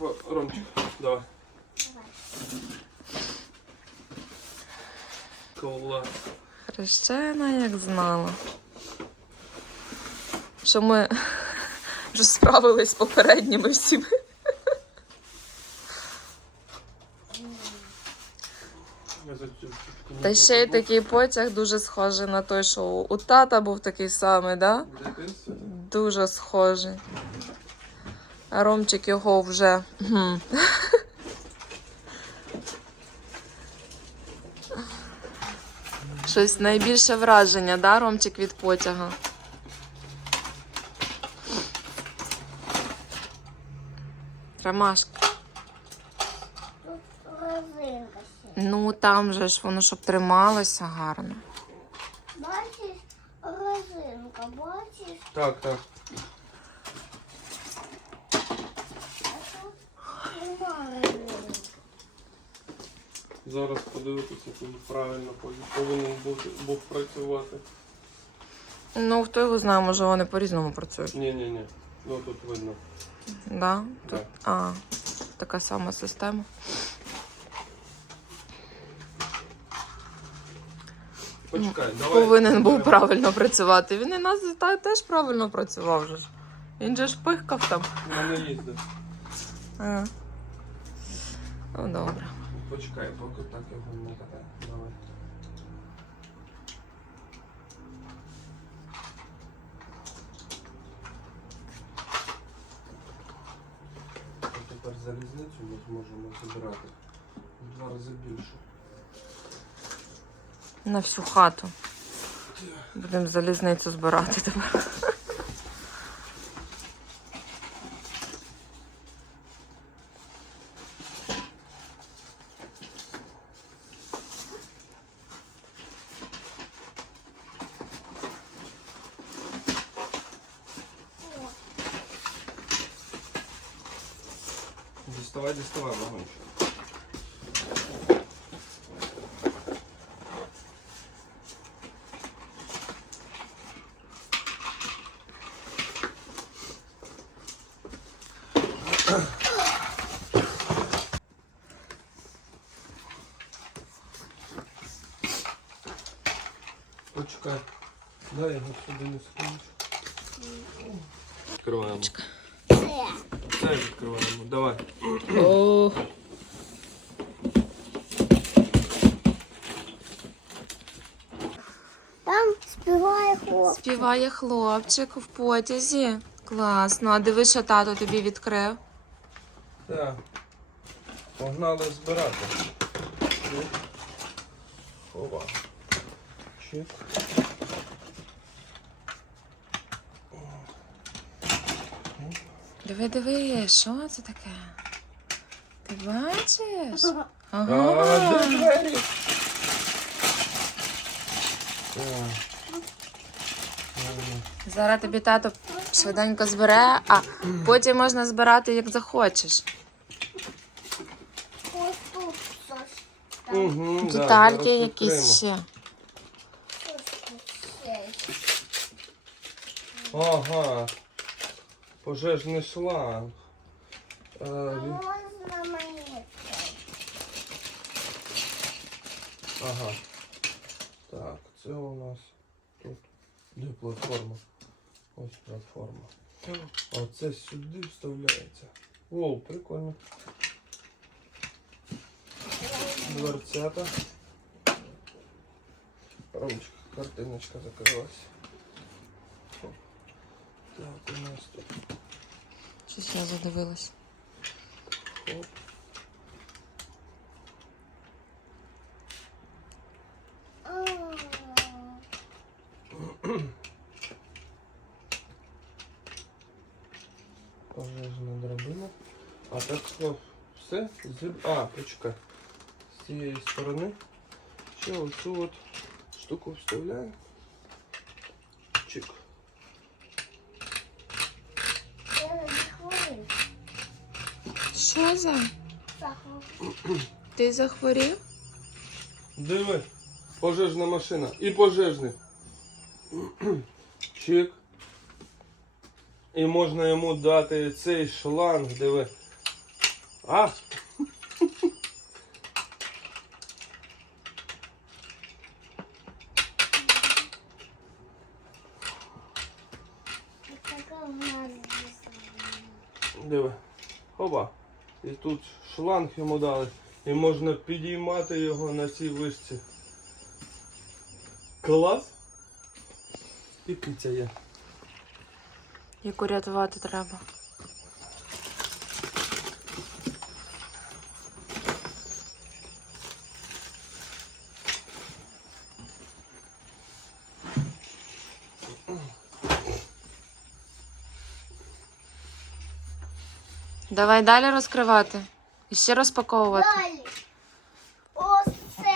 Ромчик, давай. Клас. Хрещена, як знала. Що ми вже справились з попередніми всіми. Та ще й такий потяг дуже схожий на той, що у тата був такий самий, да? Дуже схожий. А Ромчик його вже. Щось найбільше враження, да, Ромчик від потяга? Ромашка. Тут резинка ще. Ну там же ж воно щоб трималося гарно. Бачиш, резинка, бачиш? Так, так. А тут немає резинки. Зараз подивитися, як він правильно повинен бути, був працювати. Ну, хто його знає, може вони по-різному працюють. Ні, ні, ні. Ну тут видно. Да? Тут, Так. а, така сама система. Почекай, давай. Повинен був правильно працювати. Він і нас та- теж правильно працював же ж. Він же ж пихкав там. Я не їздив. А. Ну, добре. Почекай, поки так його не катає. Давай. А тепер залізницю ми зможемо забирати в два рази більше. На всю хату. Будемо залізницю збирати тепер. Діставай, діставай вагончик. Почекай. Дай його сюди не скинуть. Відкриваємо. Це. Це відкриваємо. Давай. О, Там співає хлоп. співає хлопчик в потязі. Класно. А диви, що тато тобі відкрив. Так. Погнали збирати. Хова. Чик. Диви, диви, що це таке? Ти бачиш? А, Ага. де двері? Так. Зараз тобі тато швиденько збере, а потім можна збирати як захочеш. Ось тут щось. Там да, зараз якісь відкриємо. ще. щось ще. Ага. Пожежний шланг. Е, А він- можна мені? Ага. Так, це у нас тут. Де платформа? Ось платформа. А це сюди вставляється. О, прикольно. Дверцята. Ромочка, картиночка закрилась. Оп. Так, у нас тут. Щось я задивилась. Оп. А, Пожежна драбина. А так що все? З... А, почекай. З цієї сторони. Ще оцю от штуку вставляю. Чик. Що за? Захворів. Ти захворів? Диви. Пожежна машина. І пожежний. Чик. І можна йому дати цей шланг, диви. А! Така у нас. Диви. Хоба. І тут шланг йому дали. І можна підіймати його на цій вишці. Клас. І є. Яку рятувати треба. Давай далі розкривати. І ще розпаковувати. Далі. Оце.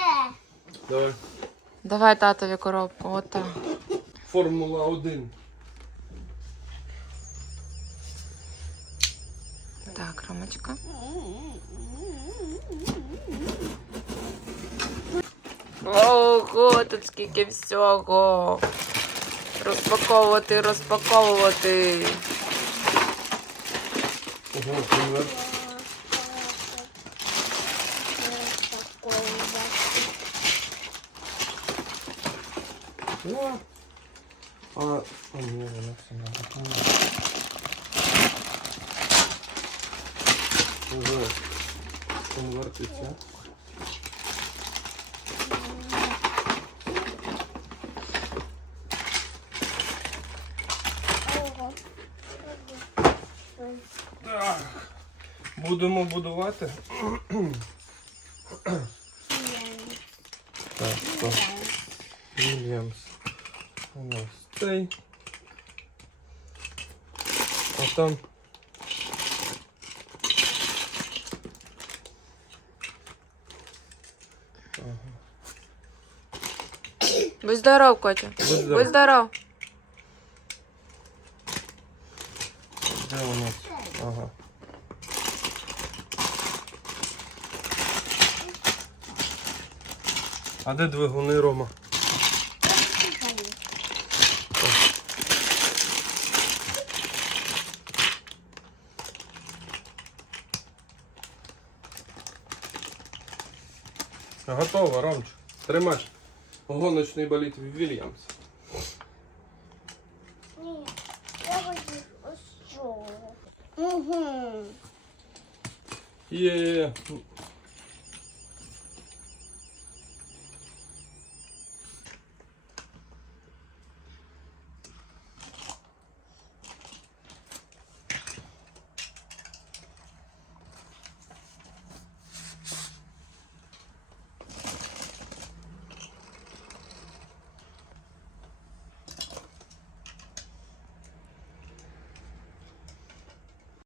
Давай. Давай татові коробку. Отак. Формула 1. Так, рамочка. Ого, тут скільки всього. Розпаковувати, розпаковувати. Ого, конверт. О, а, а ні, воно все готово. Ого, конвертиться. Так. Будемо будувати. Так, що? Вільямс. У нас цей. А там. Будь здоров, Котя. Будь здоров. Будь здоров. Де у нас? Ага. А де двигуни Рома? Готово, Ромч. Тримач. Гоночний боліт Вільямс. Угу. Є.